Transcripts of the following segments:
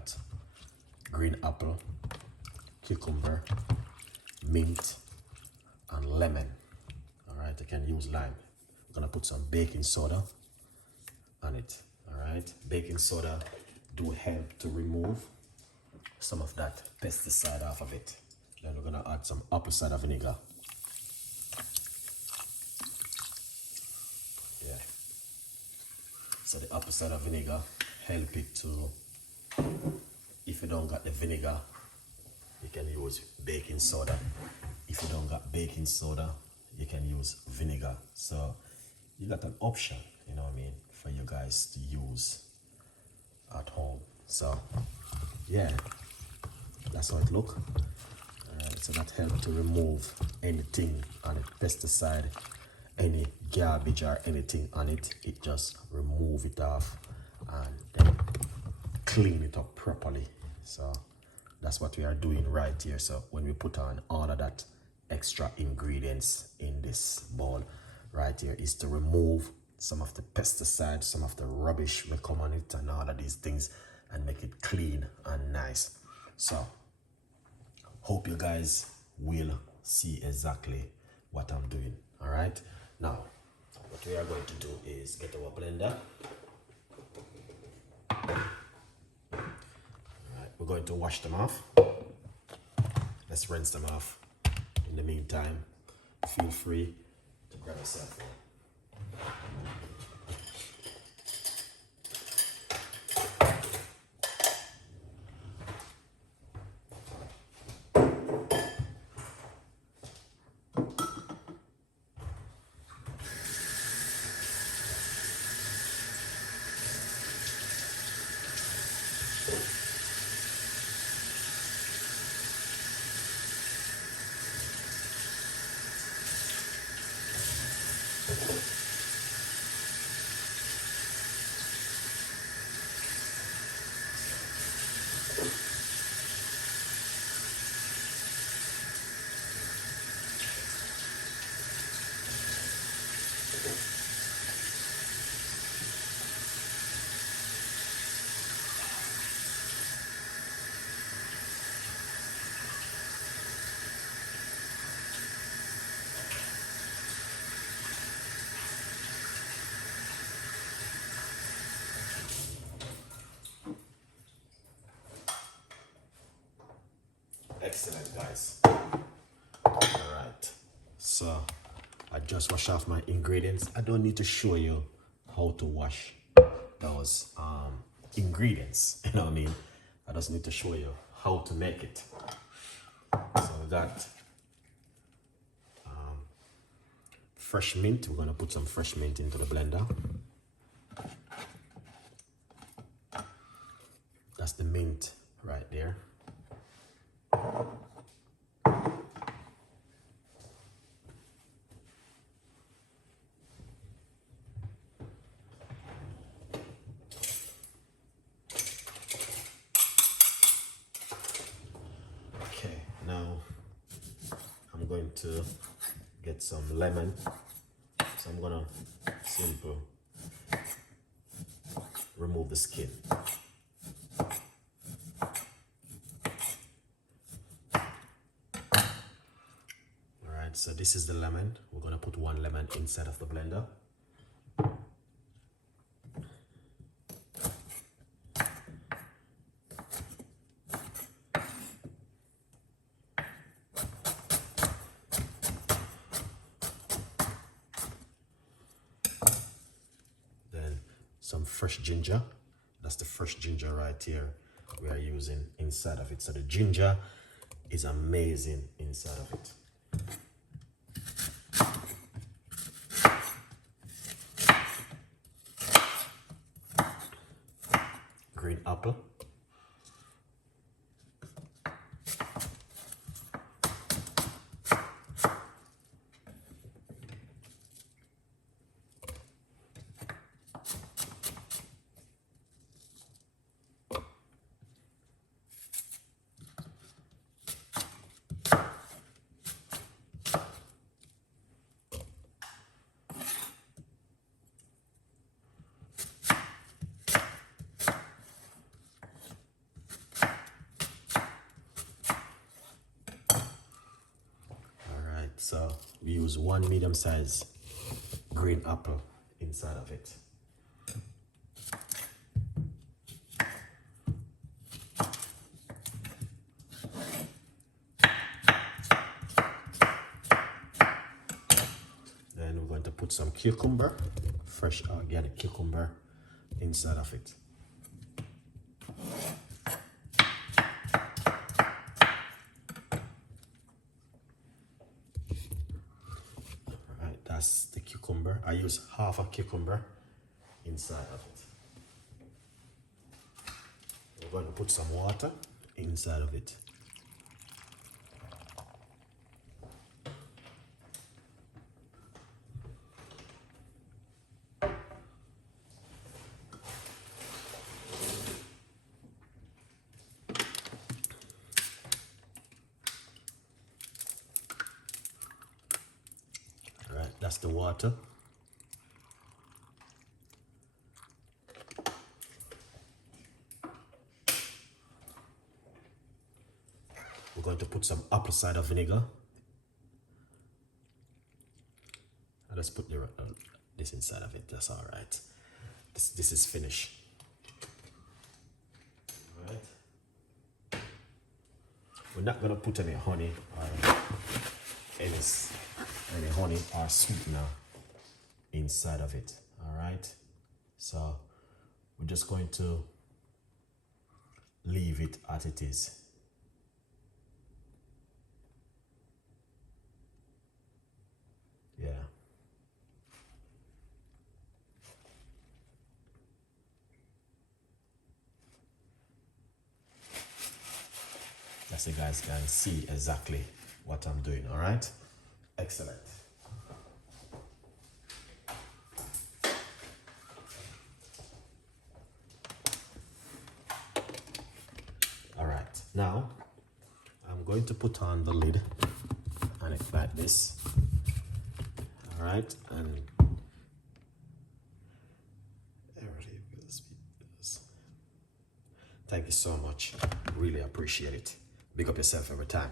got green apple, cucumber, mint, and lemon. All right, you can use lime. I'm gonna put some baking soda on it. All right, baking soda do help to remove some of that pesticide off of it. Then we're gonna add some apple cider vinegar. Yeah. So the apple cider vinegar help it to, if you don't got the vinegar, you can use baking soda. If you don't got baking soda, you can use vinegar. So you got an option, you know what I mean, for you guys to use at home. So yeah, that's how it look. So that helps to remove anything on it, pesticide, any garbage or anything on it. It just remove it off and then clean it up properly. So that's what we are doing right here. So when we put on all of that extra ingredients in this bowl right here is to remove some of the pesticides, some of the rubbish will come on it and all of these things and make it clean and nice. So hope you guys will see exactly what I'm doing. All right, now what we are going to do is get our blender. All right, we're going to wash them off. Let's rinse them off. In the meantime, feel free to grab a cell phone. Excellent, guys. All right, so I just wash off my ingredients. I don't need to show you how to wash those ingredients, you know what I mean? I just need to show you how to make it. So we got fresh mint. We're gonna put some fresh mint into the blender. That's the mint right there. Okay, now I'm going to get some lemon. So I'm gonna simply remove the skin. So this is the lemon. We're gonna put one lemon inside of the blender. Then some fresh ginger. That's the fresh ginger right here we are using inside of it. So the ginger is amazing inside of it. Green apple. We use 1 medium-sized green apple inside of it. Then we're going to put some cucumber, fresh organic cucumber inside of it. Alright, that's the cucumber. I use half a cucumber inside of it. We're going to put some water inside of it. That's the water. We're going to put some apple cider vinegar. I'll just put this inside of it. That's all right. This is finished. All right. We're not going to put any honey or any honey or sweetener inside of it. All right, so we're just going to leave it as it is. Yeah. That's so you guys can see exactly what I'm doing. All right. Excellent. All right, now I'm going to put on the lid on it like this. All right, and thank you so much. Really appreciate it. Big up yourself every time.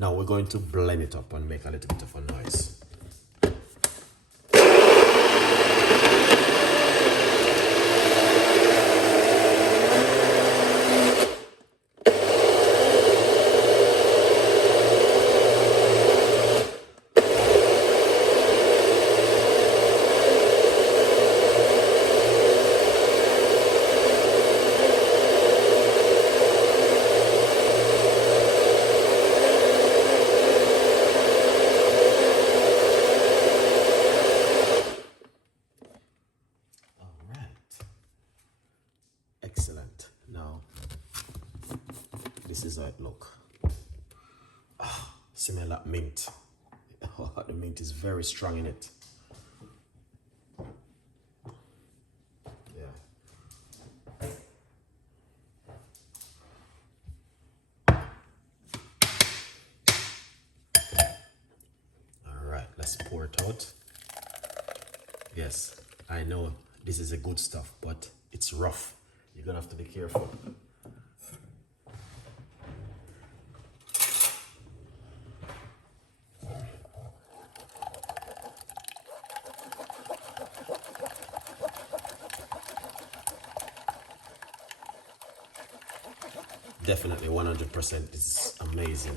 Now we're going to blend it up and make a little bit of a noise. Excellent. Now, this is how it look. Oh, smell like mint. Oh, the mint is very strong in it. Yeah. All right, let's pour it out. Yes, I know this is a good stuff, but it's rough. You're gonna have to be careful. Definitely 100%. This is amazing.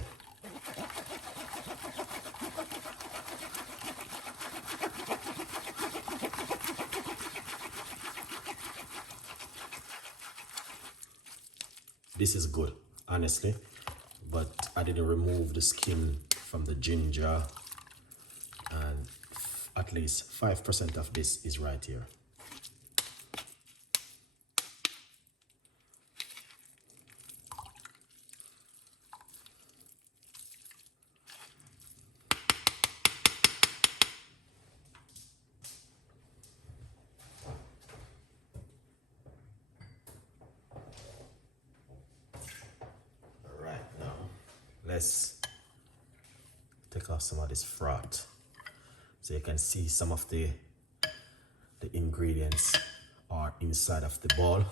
This is good, honestly, but I didn't remove the skin from the ginger, and at least 5% of this is right here. Let's take off some of this froth so you can see some of the ingredients are inside of the bowl.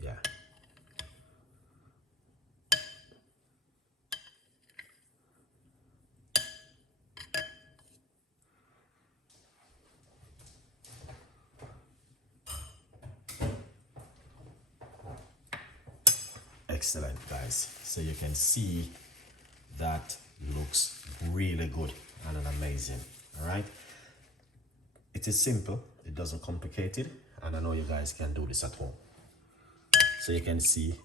Yeah. Excellent, guys. So you can see that looks really good and amazing. All right. It is simple. It doesn't complicate it. And I know you guys can do this at home. So you can see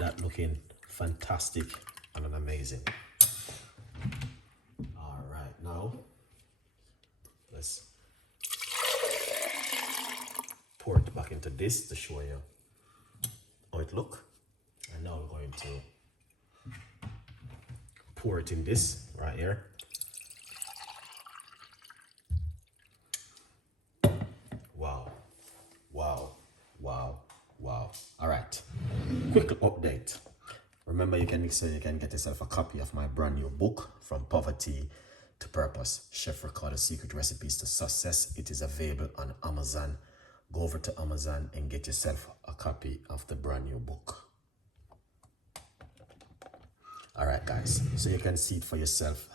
that looking fantastic and amazing. All right, now let's pour it back into this to show you how it look. And now we're going to pour it in this right here. Wow, wow, wow, wow. All right, quick update. Remember, you can get yourself a copy of my brand new book, From Poverty to Purpose, Chef Ricardo Secret Recipes to Success. It is available on Amazon. Go over to Amazon and get yourself a copy of the brand new book. All right, guys, so you can see it for yourself.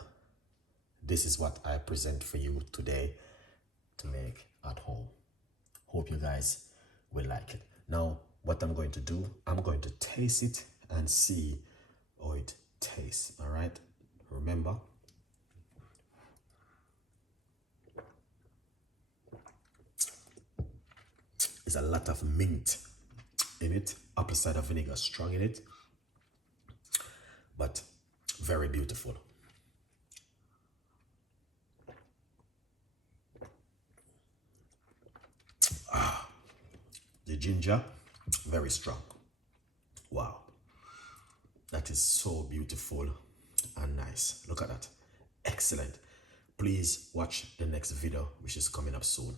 This is what I present for you today to make at home. Hope you guys will like it. Now, what I'm going to do, I'm going to taste it and see how it tastes. All right, remember, there's a lot of mint in it, apple cider vinegar strong in it, but very beautiful. The ginger, very strong. Wow, that is so beautiful and nice. Look at that. Excellent. Please watch the next video, which is coming up soon.